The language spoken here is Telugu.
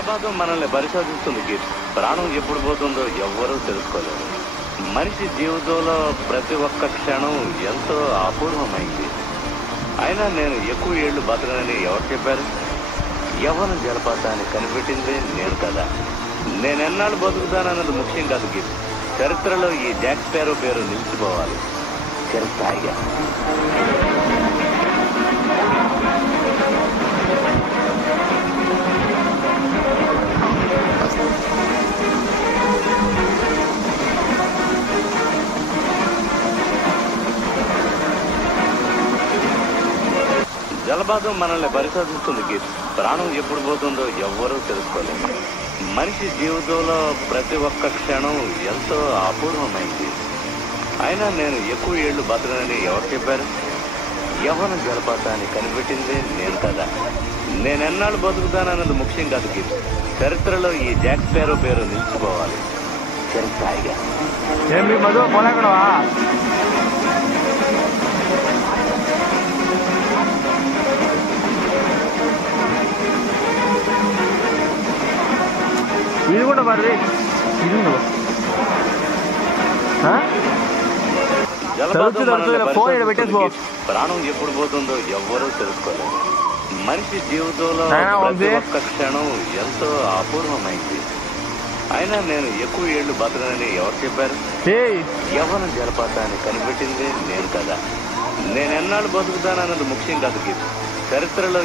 జలపాతం మనల్ని పరిశోధిస్తుంది గిట్. ప్రాణం ఎప్పుడు పోతుందో ఎవ్వరూ తెలుసుకోలేరు. మనిషి జీవితంలో ప్రతి ఒక్క క్షణం ఎంతో అపూర్వమైంది. అయినా నేను ఎక్కువ ఏళ్లు బతకనని ఎవరు చెప్పారు? యవ్వన జలపాతాన్ని కనిపెట్టింది నేను కదా. నేనెన్నాళ్ళు బతుకుతానన్నది ముఖ్యం కాదు గిట్. చరిత్రలో ఈ జాక్ స్పారో పేరు నిలిచిపోవాలి చిరస్థాయిగా. జలపాతం మనల్ని పరిశోధిస్తుంది గిట్. ప్రాణం ఎప్పుడు పోతుందో ఎవ్వరూ తెలుసుకోలేరు. మనిషి జీవితంలో ప్రతి ఒక్క క్షణం ఎంతో అపూర్వమైంది. అయినా నేను ఎక్కువ ఏళ్లు బతకనని ఎవరు చెప్పారు? యవ్వన జలపాతాన్ని కనిపెట్టింది నేను కదా. నేనెన్నాళ్ళు బతుకుతానన్నది ముఖ్యం కాదు గిట్. చరిత్రలో ఈ జాక్ స్పారో పేరు నిలిచిపోవాలి చిరస్థాయిగా. ఇది కూడా మరి ప్రాణం ఎప్పుడు పోతుందో ఎవ్వరూ తెలుసుకోలేరు. మనిషి జీవితంలో ప్రతి ఒక్క క్షణం ఎంతో అపూర్వమైంది. అయినా నేను ఎక్కువ ఏళ్లు బతకనని ఎవరు చెప్పారు? యవ్వన జలపాతాన్ని కనిపెట్టింది నేను కదా. నేనెన్నాళ్ళు బతుకుతానన్నది ముఖ్యం కాదు గిట్. చరిత్రలో